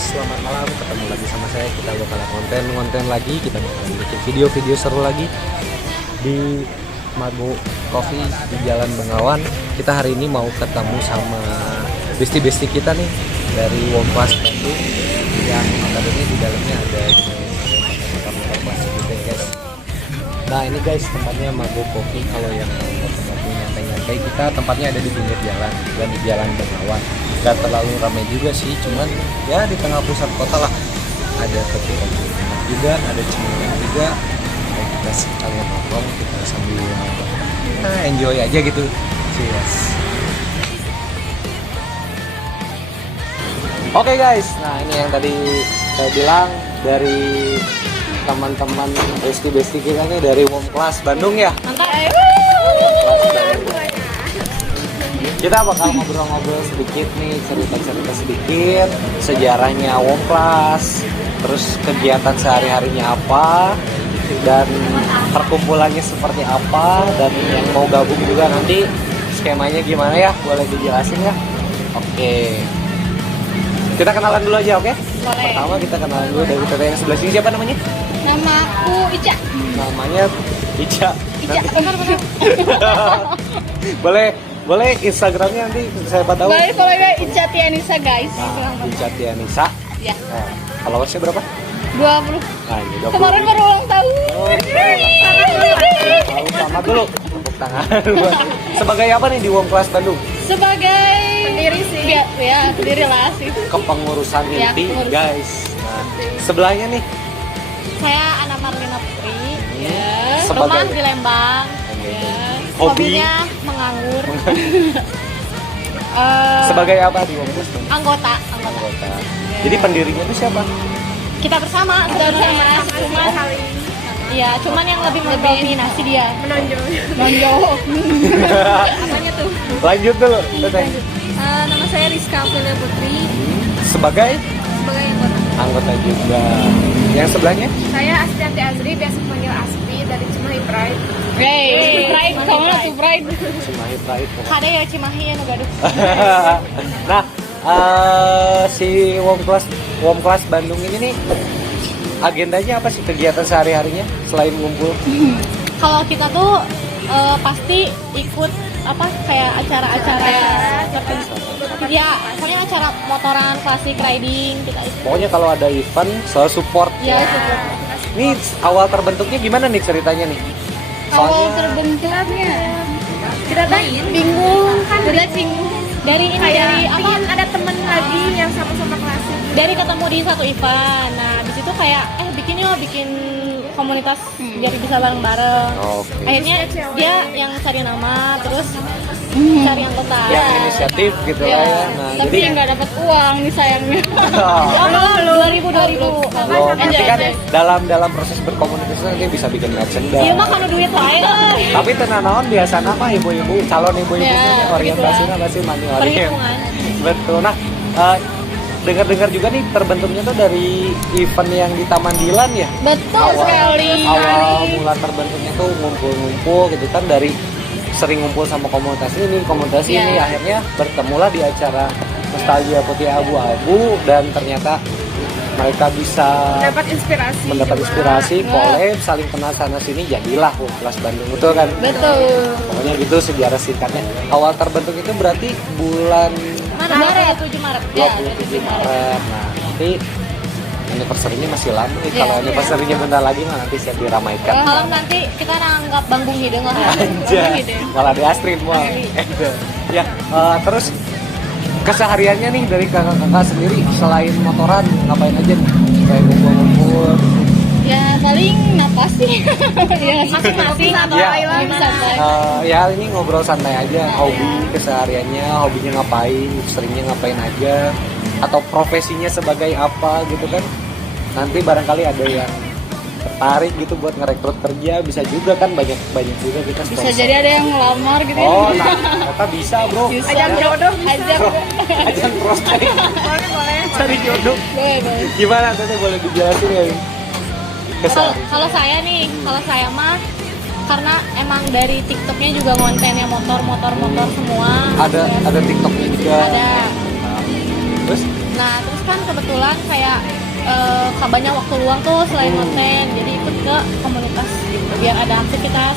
selamat malam. Ketemu lagi sama saya. Kita bakalan konten lagi. Kita bakalan bikin video-video seru lagi di Mago Coffee di Jalan Bengawan. Kita hari ini mau ketemu sama bestie-bestie kita nih dari Womplas Bandung yang notabene di dalamnya ada motor-motor gitu ya guys. Nah ini guys tempatnya Mago Coffee. Kalau yang mau tempatnya nyantai-nyantai, kita tempatnya ada di pinggir jalan dan di Jalan Bengawan. Gak terlalu ramai juga sih, cuman ya di tengah pusat kota lah. Ada kopi-kopi juga, ada cemilan juga. Dan kita sekalian nongkrong, kita sambil enjoy aja gitu. Cheers. Oke guys, nah ini yang tadi saya bilang dari teman-teman bestie-bestie kita nih dari Womplas Bandung ya. Mantap. Kita bakal ngobrol-ngobrol sedikit nih, cerita-cerita sedikit sejarahnya Womplas, terus kegiatan sehari-harinya apa, dan perkumpulannya seperti apa, dan yang mau gabung juga nanti skemanya gimana ya, boleh dijelasin ya? Oke. Kita kenalan dulu aja, oke? Boleh. Pertama kita kenalan dulu dari teteh yang sebelah sini, siapa namanya? Nama aku Ica. Namanya Ica. Ica, benar-benar. Boleh Instagramnya nanti saya tahu. Boleh follow ya Ica Tianisa guys. Nah, Ica Tianisa. Ya. Nah, followersnya berapa? 20. Nah, ini 20. Kemarin baru ulang tahun. Selamat dulu. Tepuk tangan. Sebagai apa nih di Womplas Bandung? Sebagai pendiri sih. Ya, pendiri lah sih. Kepengurusan Ya, inti, kepengurusan. guys. Nah, sebelahnya nih. Saya Ana Marlina Putri. Ya. Sebagai- Rumah di Lembang. Ya. Hobi? Hobinya menganggur. Sebagai apa di Womplas Bandung? Anggota. Anggota. Jadi pendirinya itu siapa? Kita bersama, sudah bersama. Cuman iya, cuman yang lebih mendominasi dia. Menonjol. Apanya tuh? Lanjut dulu, teteh. Nama saya Rizka Aprilia Putri Sebagai sebagai anggota. anggota juga. Yang sebelahnya? Saya Astianti Azri, biasa panggil Aspi dari Cimahi Pride. Hey, Pride, kamu lah tuh Pride. Cimahi Pride. Ada ya Cimahi ya gaduh. Nah, si Womplas Bandung ini nih agendanya apa sih, kegiatan sehari-harinya selain ngumpul? Kalau kita tuh pasti ikut apa kayak acara-acara ya, pokoknya acara motoran, klasik, riding kita ikut. Pokoknya kalau ada event selalu support. Ya, support. Ini awal terbentuknya gimana nih ceritanya nih? Awal terbentuknya Kita main bingung kan, udah bingung dari ini dari kayak apa? pingin ada temen lagi yang sama-sama klasik. Dari ketemu di satu event. Nah, di situ kayak bikin komunitas biar bisa bareng-bareng. Oke. Akhirnya dia yang cari nama, terus cari anggota. Yang inisiatif gitu lah ya. Nah, Tapi jadi nggak dapat uang nih sayangnya. Oh, 2000. nanti kan dalam proses berkomunikasi nanti bisa bikin merchandise. Iya mah kan duit lain. Tapi tenan naon biasa nama ibu-ibu, calon ibu-ibu Ya, orientasinya pasti money orient. Perhitungan. Betul. Nah, dengar-dengar juga nih terbentuknya tuh dari event yang di Taman Dilan ya. Betul sekali. Awal mula terbentuknya tuh ngumpul-ngumpul gitu kan, dari sering ngumpul sama komunitas Ya. ini akhirnya bertemulah di acara Nostalgia Putih Abu-Abu, dan ternyata mereka bisa mendapat inspirasi, collab, saling kenal sana sini, jadilah Womplas Bandung, betul kan? Betul. Pokoknya gitu sejarah singkatnya. Awal terbentuk itu berarti bulan Maret 7 Maret. Ya, 27 Maret. Nah, nanti anniversary-nya masih lama nih. Iya. Kalau anniversary-nya bentar lagi mah nanti siap diramaikan. Malam nanti kita nanggap Banggung Hideng lah. Aja. Malah di Astrid mah. Ya, terus kesehariannya nih dari kakak-kakak sendiri selain motoran ngapain aja nih? Kayak ngumpul-ngumpul. Ya paling napas sih. Ya masing-masing atau Ya. santai. Ya ini ngobrol santai aja, hobi kesehariannya, hobinya ngapain, seringnya ngapain aja, atau profesinya sebagai apa gitu kan. Nanti barangkali ada yang tertarik gitu buat ngerekrut kerja, bisa juga kan, banyak juga kita Bisa sponsor. jadi ada yang ngelamar gitu Oh, ya. nah, ternyata bisa bro. Bisa. Ajang jodoh. Ajak. Ajang prospek Boleh. cari jodoh. Boleh. Gimana teteh, boleh dijelasin ya? Kalau saya nih, kalau saya mah karena emang dari TikToknya juga kontennya motor semua. Ada TikToknya juga. Ada. Terus Nah terus kan kebetulan kayak banyak waktu luang tuh selain konten, jadi ikut ke komunitas gitu biar ada aktivitas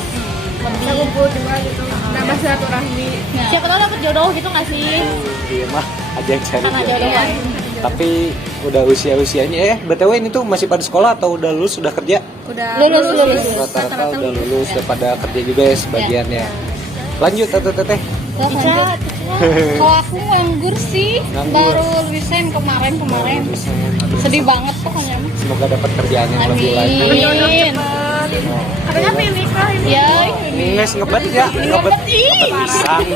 Bisa kumpul juga gitu. Nambah silaturahmi. siapa tahu dapet jodoh gitu nggak sih? Iya mah aja yang cari Karena jodoh. jodoh kan. Tapi udah usianya BTW ini tuh masih pada sekolah atau udah lulus, sudah kerja? Udah Lulus. Rata-rata udah lulus, udah pada kerja juga ya sebagian ya. Lanjut teteh. Ica, Kalau aku nganggur sih, Nganggur. baru resign kemarin. Aduh, Sedih banget pokoknya. semoga dapat kerjaan yang lebih lagi. Amin. Katanya pengen nikah ini. Ya, Nges ngebet ya, ngebet pisang.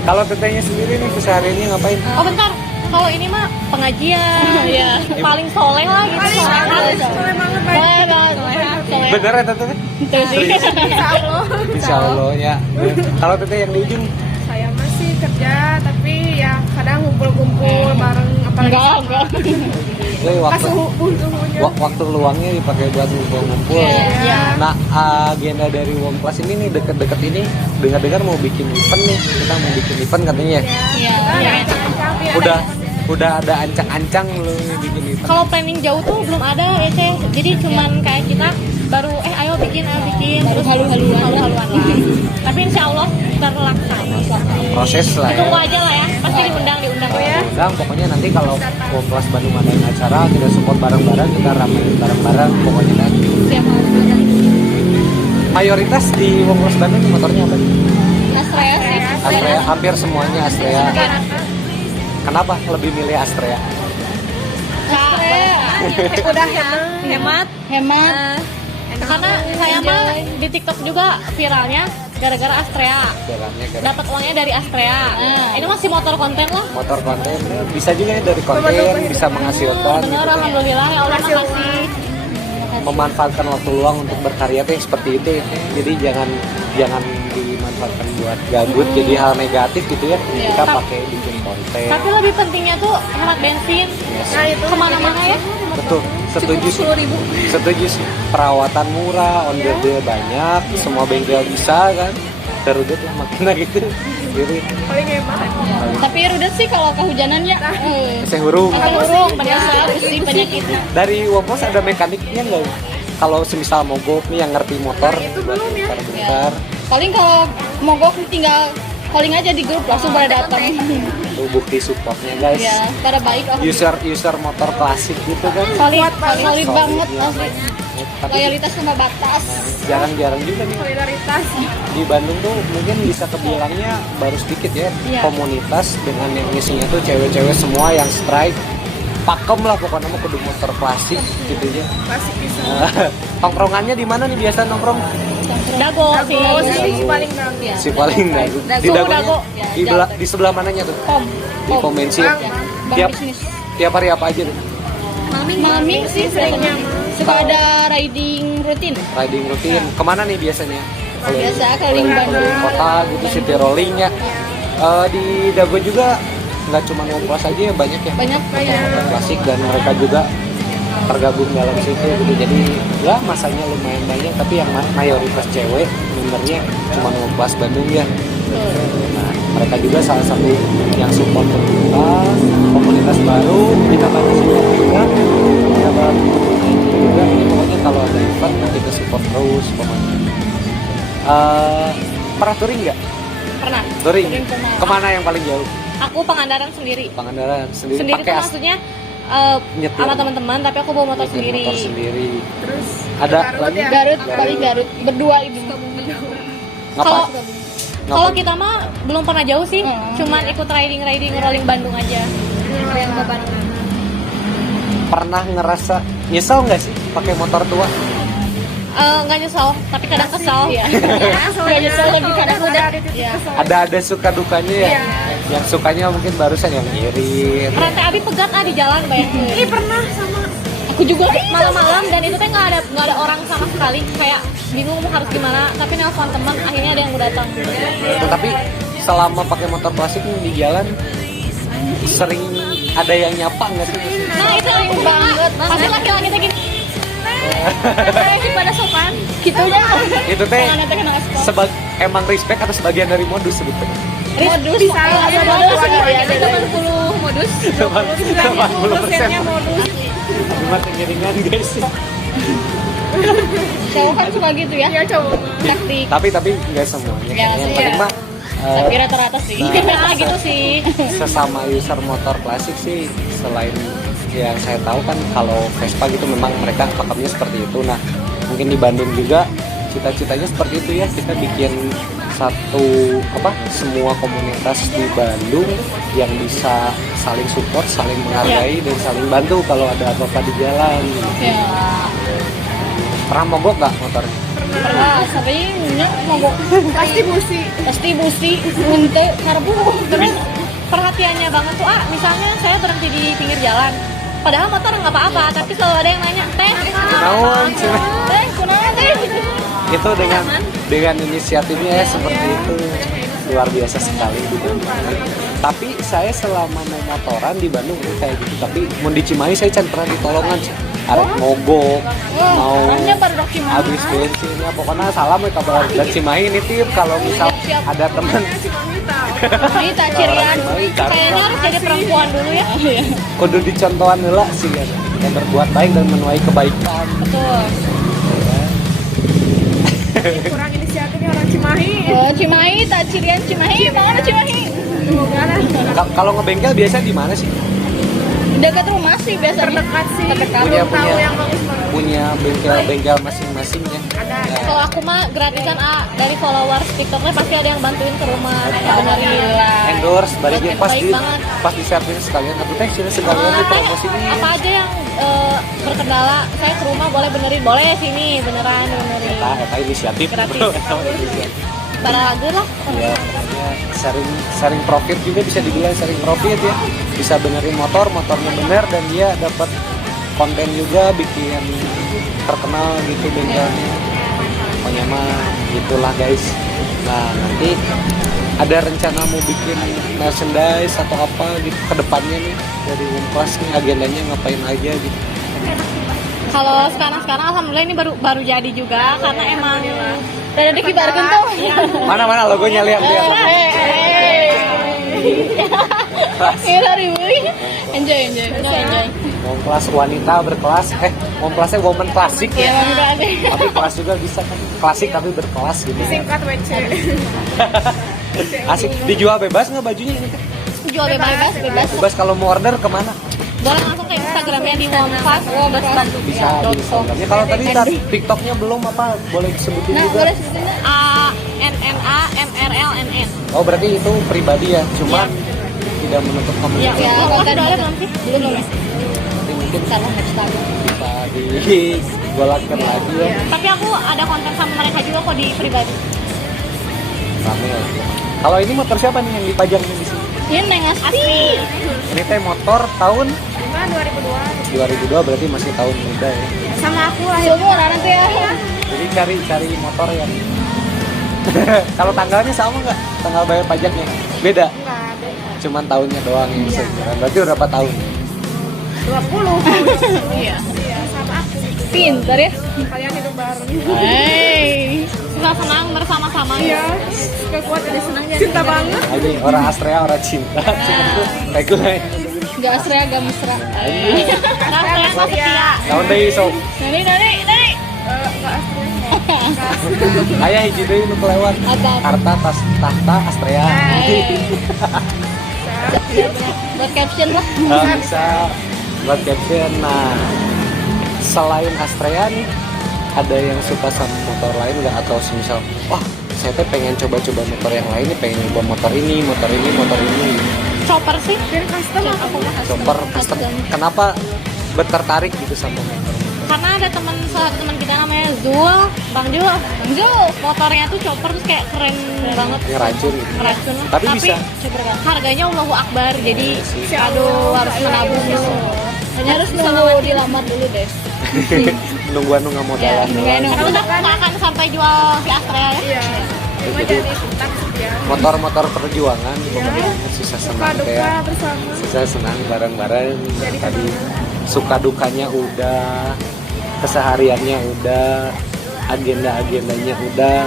Kalau tetehnya sendiri nih kesehariannya ngapain? Oh bentar, kalau ini mah pengajian, Iya. paling soleh lah gitu. Soleh banget baik. Bener ya teteh? Serius? Insya Allah. Insya Allah ya. Kalau teteh yang di ujung Saya masih kerja tapi ya kadang ngumpul-ngumpul bareng apalagi enggak. waktu suhunya. waktu luangnya dipakai buat ngumpul-ngumpul. Iya. Nah, agenda dari Wom Class ini nih deket-deket ini dengar-dengar mau bikin event nih. Kita mau bikin event katanya. Iya. Udah ada ancang-ancang belum nih bikin event? Kalau planning jauh tuh belum ada ya Ceh. Jadi cuman kayak kita baru ayo bikin terus halu-haluan lah. Tapi insya Allah terlaksana. Proses lah ya. Tunggu aja lah ya, pasti diundang ya. Undang, pokoknya nanti kalau Wom Class Bandung ada acara kita support bareng-bareng, kita ramein bareng-bareng pokoknya kan. Siap. Mayoritas di Wom Class Bandung motornya apa? Astrea sih. Astrea, hampir semuanya Astrea. Kenapa lebih milih Astrea? Udah Hemat. Karena saya mah di TikTok juga viralnya gara-gara Astrea. Jalannya gara Dapat uangnya dari Astrea. Ini masih motor konten lah. motor konten bisa juga ya dari konten bisa menghasilkan Bener, gitu. alhamdulillah ya Allah makasih. Memanfaatkan waktu luang untuk berkarya tuh yang seperti itu ya. Jadi jangan dimanfaatkan buat gabut jadi hal negatif gitu ya. Kita pakai bikin konten. Tapi lebih pentingnya tuh hemat bensin. Nah itu Kemana-mana ya. Betul, setuju sih. Setuju sih. Perawatan murah, on the day banyak, semua bengkel bisa kan. Terudut lah makanya gitu. Jadi paling hebat. Tapi rudet sih kalau kehujanan ya. saya huruf. Burung biasa sih penyakitnya. Dari Wompos ada mekaniknya nggak? Kalau semisal mogok nih yang ngerti motor, Itu belum ya. bentar. Paling kalau mogok tinggal calling aja di grup langsung pada datang. Tuh bukti supportnya guys. Ya, pada baik lah. User motor klasik gitu kan. Solid banget ya. asli. Tapi Loyalitas sama batas. jarang-jarang juga nih Solidaritas. di Bandung tuh mungkin bisa kebilangnya baru sedikit ya Iya. komunitas dengan yang isinya tuh cewek-cewek semua yang strike pakem lah pokoknya mau kudu motor klasik gitu ya. Klasik bisa. Tongkrongannya di mana nih biasa nongkrong? Dago sih. Oh sih paling dago. Si paling dagu. Di Dago, dagonya dago. di sebelah mananya tuh? Pom. Di pom bensin. Bang Tiap bisnis. tiap hari apa aja tuh? Maming sih seringnya. Suka ada riding rutin. Riding rutin. Kemana nih biasanya? Biasa keliling Bandung. Kota gitu city rolling ya. Di Dago juga nggak cuma Womplas aja ya banyak ya. Banyak. Motor klasik dan mereka juga tergabung dalam situ gitu. Jadi ya masanya lumayan banyak tapi yang mayoritas cewek membernya cuma Womplas Bandung ya. Nah, mereka juga salah satu yang support komunitas baru kita bantu support juga kita bantu juga ini pokoknya kalau ada event kita support terus pokoknya. Pernah touring nggak? Pernah. Touring. Pernah. Kemana yang paling jauh? Aku Pangandaran sendiri. Pangandaran sendiri, Sendiri pakai tuh maksudnya nyetir. sama teman-teman tapi aku bawa motor Nyetir sendiri. motor sendiri. Terus Ada Garut lagi? ya? Garut, paling Garut. Berdua ibu. Kalau Ngapa? kalau kita mah belum pernah jauh sih, Hmm. cuman ikut riding rolling Bandung aja. yang ke Bandung. Pernah ngerasa nyesel nggak sih pakai motor tua? Nggak nyesel, tapi kadang kesel. Iya. Soalnya nyesel lebih kadang udah. Iya. Ada suka dukanya ya. Iya. Yang sukanya mungkin barusan yang iri. Rantai abi pegat di jalan bayangin. Ih pernah sama Aku juga. Malam-malam dan itu teh nggak ada orang sama sekali, kayak bingung harus gimana. Tapi nelfon teman, akhirnya ada yang mau datang. Tapi selama pakai motor klasik nih di jalan sering ada yang nyapa nggak sih? Nah itu yang banget. Pasti laki-laki teh gini. Pada sopan. Gitu ya. Itu teh Tangannya teh kena aspal. emang respect atau sebagian dari modus sebetulnya. modus Bisa ada modus modus ya, ya, ada. 80 modus 90%-nya modus. Cuma tinggiringan guys. cowok kan suka gitu ya Iya cowok. taktik Tapi nggak semuanya. Ya, Yang sih, penting ya. mah tapi rata-rata sih Nah, gitu sih. sesama user motor klasik sih, selain yang saya tahu kan kalau Vespa gitu memang mereka pakemnya seperti itu. Nah mungkin di Bandung juga cita-citanya seperti itu ya, kita bikin satu semua komunitas di Bandung yang bisa saling support, saling menghargai dan saling bantu kalau ada apa-apa di jalan. ya Pernah mogok nggak motornya? pernah seringnya mogok Pasti busi untuk karbu Terus perhatiannya banget tuh, misalnya saya berhenti di pinggir jalan. Padahal motor nggak apa-apa, tapi selalu ada yang nanya, teh, Naon sih? kunaon teh Itu dengan inisiatifnya ya seperti itu luar biasa sekali gitu. Tapi saya selama mau motoran di Bandung itu kayak gitu. Tapi mau di Cimahi saya can pernah ditolongan sih. Arek mogok, mau orangnya baru dok Cimahi. habis bensin ya pokoknya salam ya kabar dan Cimahi ini tip kalau misal Siap. ada teman Ini tak cirian kayaknya harus jadi perempuan dulu ya. kudu dicontohan heula sih ya. Yang berbuat baik dan menuai kebaikan. betul kurang inisiatifnya orang Cimahi. oh Cimahi tak cirian Cimahi mana Cimahi Semoga lah Kalau ngebengkel biasa di mana sih? dekat rumah sih biasanya terdekat sih. terdekat Punya Belum tahu yang bagus-bagus. punya bengkel masing-masing ya. Ada. Kalau aku mah gratisan dari followers TikToknya pasti ada yang bantuin ke rumah. alhamdulillah Endorse balik Baik pas banget. pas di servis sekalian aku teh sini sekalian di promosiin. Apa aja yang berkendala, saya ke rumah boleh benerin, boleh sini beneran benerin. Eta inisiatif Gratis. bro. Eta inisiatif. Barang lah. Ya, pokoknya sharing profit juga bisa dibilang sharing profit ya. Bisa benerin motornya bener dan dia dapat konten juga bikin terkenal gitu bengkelnya. Pokoknya mah gitulah guys. Nah nanti ada rencana mau bikin merchandise atau apa gitu ke depannya nih dari Umplas nih agendanya ngapain aja gitu. Kalau sekarang alhamdulillah ini baru jadi juga karena emang dan ada kibarkan tuh Mana logonya lihat. Iya ribuy enjoy Umplas wanita berkelas, Umplasnya woman klasik ya ya. enggak ada Tapi kelas juga bisa kan, klasik tapi berkelas gitu. Singkat WC. Asik, dijual bebas nggak bajunya ini teh? jual bebas. Bebas kalau mau order kemana? Boleh langsung ke Instagramnya di Womfast Bandung. Bisa di Instagramnya. Kalau tadi TikToknya belum apa, boleh disebutin nah juga. boleh sebutin nggak? ANNAMRLNN. Oh berarti itu pribadi ya, cuman tidak menutup Ya, kemungkinan. Ya, Womfast konten udah ada belum sih? belum Nanti mungkin salah next time bisa digolakkan lagi ya. Tapi aku ada konten sama mereka juga kok di pribadi. Rame ya. Kalau ini motor siapa nih yang dipajang nih di sini? ini neng asli Ini teh motor tahun 2002. 2002 berarti masih tahun muda ya. Sama aku lahir. semua orang nanti ya Jadi cari motor yang kalau tanggalnya sama nggak? Tanggal bayar pajaknya beda? Enggak ada. Cuman tahunnya doang yang sejarah. Berarti udah berapa tahun? 20. Iya sama aku gitu. pintar ya Kalian hidup baru. hey Senang bersama-sama. Iya. Kekuatan dan senangnya. Cinta banget. Aja orang Astrea orang cinta. Kayak gue. nggak asri agak mesra Nah, saya mah setia. Tahun deh sok. nani Enggak asli. Ayah hiji deui nu kelewat. Apa? Harta tahta Astrea. buat caption lah Nah, bisa buat caption. Nah, selain Astrea nih, ada yang suka sama motor lain nggak atau misal, wah saya teh pengen coba-coba motor yang lain nih, pengen nyoba motor ini. Chopper sih. Dan custom aku mah. Chopper custom. Kenapa tertarik gitu sama motor? Karena ada salah satu teman kita namanya Zul, Bang Jul. Motornya tuh chopper terus kayak keren banget. Ngeracun gitu. Ngeracun. Tapi bisa. Harganya Allahu Akbar. Jadi Iya aduh harus menabung dulu. hanya harus nunggu dilamar dulu deh Nungguan nggak modalan doang. Aku nggak akan sampai jual si Astrea ya. Iya. Cuma Jadi- jadi takut ya. Motor-motor perjuangan pokoknya susah Suka senang duka kayak bersama. susah senang bareng-bareng. Tadi suka dukanya udah, kesehariannya udah, agenda-agendanya udah,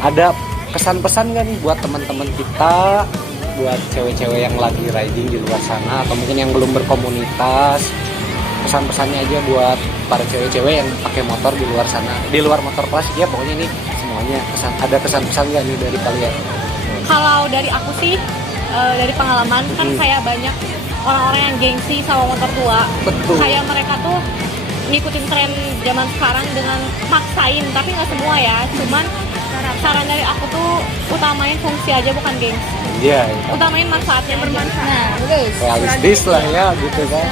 ada kesan-pesan nggak nih buat teman-teman kita, buat cewek-cewek yang lagi riding di luar sana atau mungkin yang belum berkomunitas, pesan-pesannya aja buat para cewek-cewek yang pakai motor di luar sana, di luar motor klasik ya, pokoknya ini semuanya ada kesan-pesan nggak nih dari kalian? Kalau dari aku sih, dari pengalaman kan kayak banyak orang-orang yang gengsi sama motor tua. Betul. Kayak mereka tuh ngikutin tren zaman sekarang dengan maksain, tapi nggak semua ya. Cuman saran dari aku tuh utamain fungsi aja, bukan gengsi. Iya, Utamain manfaatnya aja. Nah, bagus. realistis lah ya gitu kan.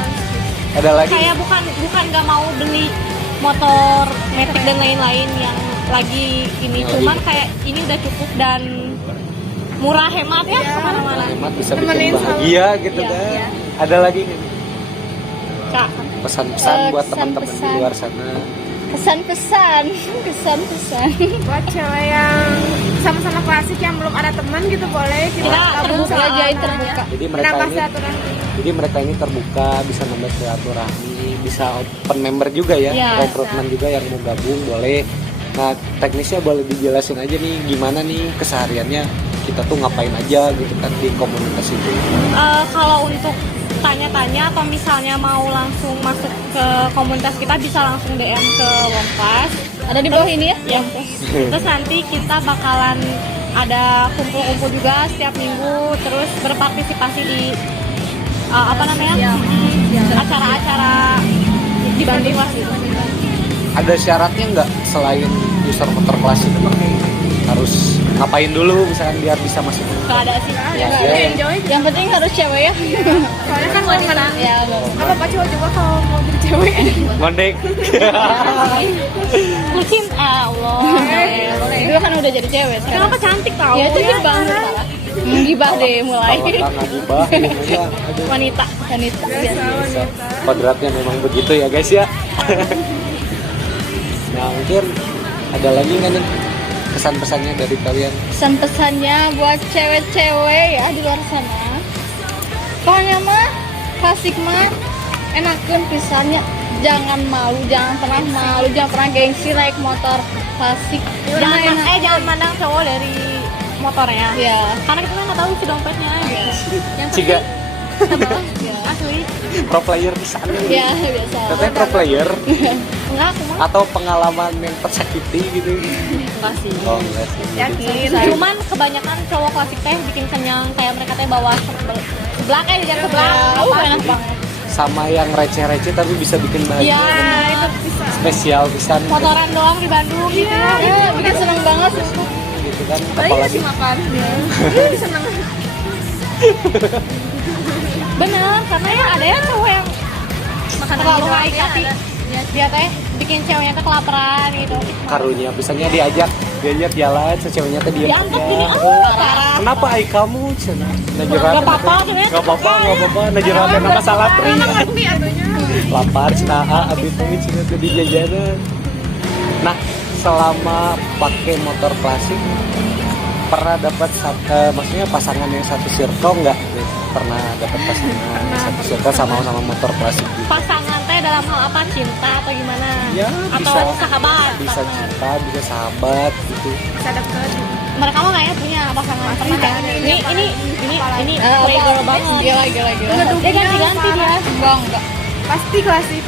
Ada lagi Kayak bukan nggak mau beli motor matic dan lain-lain yang lagi ini, cuman kayak ini udah cukup dan murah, hemat ya kemana-mana. hemat bisa Temenin bikin bahagia gitu Iya, kan. iya. Ada lagi nggak nih? Kak, Pesan-pesan buat teman-teman di Pesan-pesan. luar sana. Kesan-pesan. Buat cewek yang sama-sama klasik yang belum ada teman gitu boleh kita Kita gabung terbuka sama aja, orang. terbuka. Jadi mereka Menambah ini silaturahmi. Jadi mereka ini terbuka, bisa nambah silaturahmi, bisa open member juga ya, Iya, rekrutmen juga yang mau gabung boleh. Nah teknisnya boleh dijelasin aja nih gimana nih kesehariannya kita tuh ngapain aja gitu kan di komunitas itu. kalau untuk tanya-tanya atau misalnya mau langsung masuk ke komunitas kita, bisa langsung DM ke Wongpas. Ada di bawah ini ya? Ya. Terus nanti kita bakalan ada kumpul-kumpul juga setiap minggu, terus berpartisipasi di acara-acara di Bandung lah gitu. Ada syaratnya nggak selain user motor klasik harus ngapain dulu misalkan biar bisa masuk? Gak ada sih. Ya, Jadi ya. enjoy. Yang penting harus cewek ya. Soalnya kan mau kenal. Ya, bagus. Apa Pak cowok juga kalau mau jadi cewek. Ngondek. Lucin, Allah. Itu kan udah jadi cewek sekarang. Kenapa cantik tau? Ya itu gibah parah. Gibah deh mulai. Kalau kita ngagibah, ilmunya aduh, Wanita. Wanita. Biasa bisa. wanita. Kodratnya memang begitu ya guys ya. Nah mungkin ada lagi nggak nih kesan-pesannya dari kalian? Pesan-pesannya buat cewek-cewek ya di luar sana. Pokoknya mah klasik mah enakeun pisannya, jangan malu, jangan pernah malu, jangan pernah gengsi naik motor klasik. Jangan mandang cowok dari motornya. Ya. Karena kita nggak tahu si dompetnya. Yang Ciga asli. pro player di sana. Ya, biasa. Katanya pro player Enggak, aku mah atau pengalaman yang tersakiti gitu. enggak sih. Oh enggak sih. Yakin. Cuman kebanyakan cowok klasik teh bikin kenyang, kayak mereka teh bawa sebelah kayak jajan sebelah. Enak banget. Sama yang receh-receh tapi bisa bikin Iya, bahagia. itu Spesial pisan motoran doang di Bandung gitu. Ya, bikin seneng banget. gitu kan. Apalagi Apalagi ngasih makan. Iya, seneng. Bener, karena ya ada ya cowok yang terlalu baik hati. Dia teh bikin ceweknya teh kelaparan gitu. karunya misalnya diajak jalan seceweknya teh diam Dianggap aja. gini, Oh, parah. kenapa ai kamu cenah Gak apa-apa, sebenarnya nggak apa-apa najerakan nama salah tri Ngerti atunya. lapar cenah abis itu cenah jadi jajanan. Nah selama pakai motor klasik pernah dapat maksudnya pasangan yang satu circle nggak? Pernah dapat pasangan satu circle sama motor klasik gitu? Pasangan teh dalam hal apa? Cinta atau gimana? Ya, atau bisa- sahabat? Bisa pasangan. cinta, bisa sahabat gitu. Bisa deket. Mereka mah kayaknya punya pasangan pernah kan? Ini Ah, playgirl banget. Gila. Dia ganti-ganti dia. Enggak. Pasti klasik.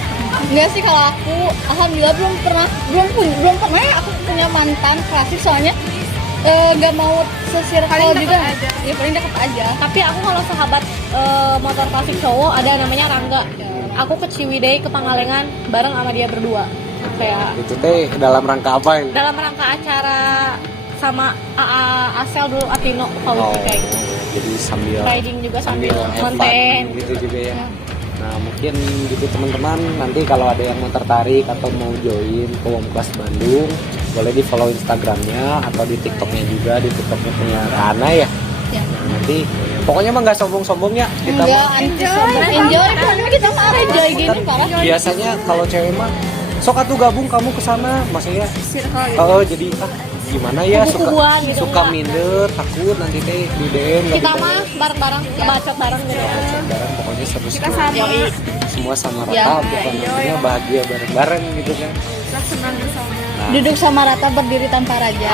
Enggak sih kalau aku, alhamdulillah belum pernah ya aku punya mantan klasik soalnya nggak mau sesirkel Paling deket juga. aja. Ya paling deket aja. Tapi aku kalau sahabat motor klasik cowok ada namanya Rangga. Aku ke Ciwidey ke Pangalengan bareng sama dia berdua. Kayak Itu teh dalam rangka apa ini? dalam rangka acara sama AA Asel dulu Atino Oh, Fauzi kayak gitu. jadi sambil Riding juga sambil have fun konten. gitu juga ya. Nah mungkin gitu teman-teman, nanti kalau ada yang mau tertarik atau mau join ke Wongklas Bandung, boleh di follow Instagramnya atau di TikToknya juga, di TikToknya punya Rana ya. Ya. Nah, nanti pokoknya mah nggak sombong-sombongnya kita Enggak, mah. enjoy kan kita mah enjoy gini Kan parah. biasanya kalau cewek mah sok atuh gabung kamu ke sana, maksudnya Circle gitu. oh jadi gimana ya Kubu-kubuan gitu, suka enggak. minder takut nanti teh di DM nggak Kita bisa. mah bareng-bareng bacot bareng gitu. Bareng, pokoknya seru Kita sama. semua sama rata Ya, bukan artinya bahagia bareng-bareng gitu kan. Kita senang bersama. Nah, Duduk sama rata berdiri tanpa raja.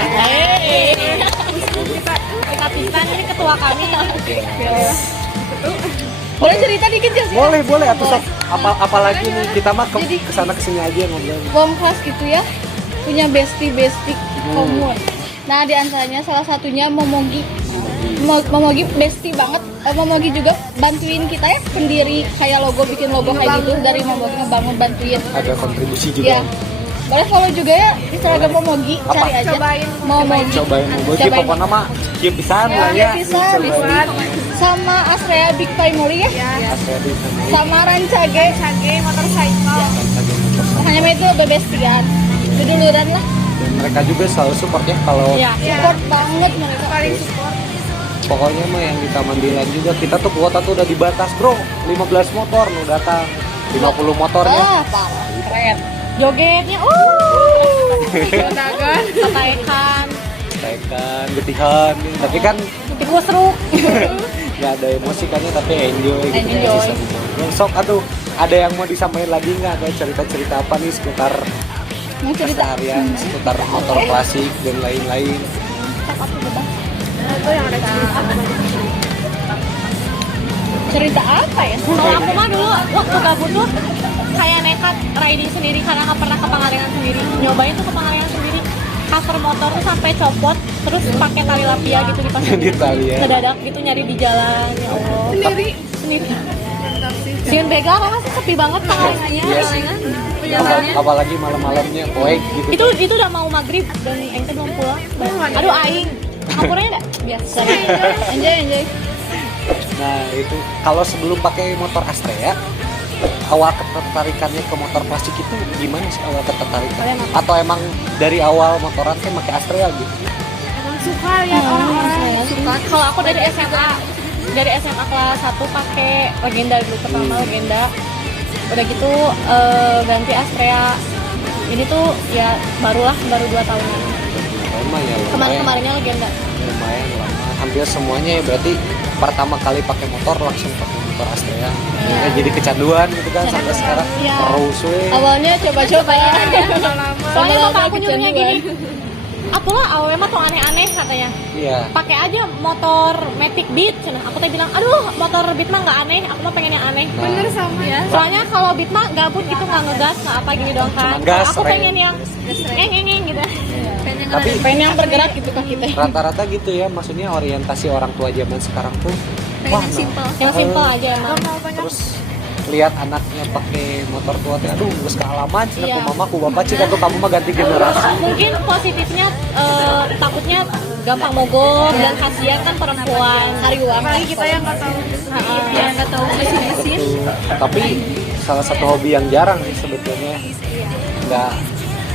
Kita ini ketua kami. Boleh cerita dikit ya sih? Boleh atau sok apalagi nih kita mah kesana kesini aja ngobrol. Bom kelas itu ya punya bestie komun. Nah di antaranya salah satunya Momogi. Momogi bestie banget. Momogi juga bantuin kita ya pendiri kayak bikin logo kayak gitu dari Momogi ngebangun bantuin. Ada kontribusi Ya. juga. Boleh follow juga ya Instagram Momogi, cari aja. Momogi. Cobain pokoknya mah kieu pisan lah Iya ya. bisa. Sama Astrea Big Family ya. Sama Rancage motorcycle. hanya itu bebestian duduluran lah. Dan mereka juga selalu support ya kalau Support banget mereka. Paling support. pokoknya mah yang di Taman Dilan juga kita tuh kuota tuh udah dibatas bro, 15 motor nu datang, 50 motornya. Parah, keren. Jogetnya, Dagan. Tekan, getihan, tapi kan tikus seruk. nggak ada emosi kan ya, tapi enjoy gitu. Enjoy. Bisa ditonton. Sok aduh, ada yang mau disampaikan lagi nggak? Ada cerita-cerita apa nih seputar Mau cerita keseharian, seputar motor klasik dan lain-lain? Itu yang ada cerita apa ya? Kalau aku mah dulu waktu gabut tuh kayak nekat riding sendiri karena nggak pernah ke Pangalengan sendiri. Nyobain tuh ke Pangalengan sendiri. Cover motor tuh sampai copot, terus pakai tali lapia gitu dipasang. Di tali ya. Ngedadak gitu nyari di jalan, ya Allah. sendiri. Siun begal kan sih sepi banget Pangalengannya. Iya sih. Apalagi malam-malamnya poek gitu. Itu udah mau maghrib dan ente belum pulang. Aduh aing. Ngampurnya enggak biasa. Enjoy. Nah itu kalau sebelum pakai motor Astrea, awal ketertarikannya ke motor klasik itu gimana sih awal ketertarikan? Atau emang dari awal motoran kan pakai Astrea gitu? Emang suka lihat orang-orang suka. Kalau aku dari SMA kelas 1 pakai Legenda dulu pertama Legenda. Udah gitu ganti Astrea. Ini tuh ya baru 2 tahun. Lama ya. Kemarin-kemarinnya Legenda. Lumayan lama. Hampir semuanya ya berarti pertama kali pakai motor langsung pakai motor Astrea. Ya, jadi kecanduan gitu kan sampai sekarang Iya. terus we. Awalnya coba-coba ya. Soalnya Lama-lama bapak aku nyuruhnya gini. kecanduan. Atulah awewe mah tuh aneh-aneh katanya. Iya. Pakai aja motor Matic Beat. Cenah. Aku teh bilang, "Aduh, motor Beat mah enggak aneh, aku mah pengen yang aneh." Nah, Bener sama ya. Soalnya kalau Beat mah gabut gitu nggak ngegas, nggak apa gini doang kan. Cuma gas, Aku rem. pengen yang ngeng gitu. tapi Pengen yang bergerak gitu kaki teh. rata-rata gitu ya, maksudnya orientasi orang tua zaman sekarang tuh wah, Yang simple aja emang. terus lihat anaknya pakai motor tua teh aduh geus kealaman cenah Iya. ku mama ku bapak cina tuh kamu mah ganti generasi. Mungkin positifnya takutnya gampang mogok dan kasihan kan perempuan. Hariwang. Apalagi kita yang nggak tahu. Yang nggak tahu mesin. Tapi salah satu hobi yang jarang sih sebetulnya, nggak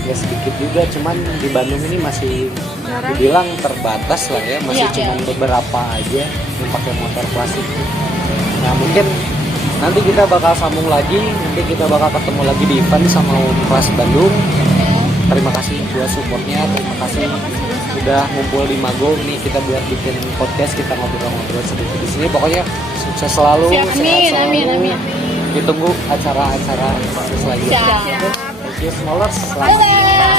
sedikit juga, cuman di Bandung ini masih dibilang terbatas lah ya, masih Iya. cuma beberapa aja yang pakai motor klasik. Nah mungkin nanti kita bakal sambung lagi, nanti kita bakal ketemu lagi di event sama Uniklas Bandung. Terima kasih buat supportnya, terima kasih sudah ngumpul di Mago nih kita buat bikin podcast, kita ngobrol-ngobrol sedikit di sini. Pokoknya sukses selalu, Siap. sehat Amin, selalu. amin. Ditunggu acara-acara selanjutnya. Siap. Thank you, Smallers. Selamat Bye-bye.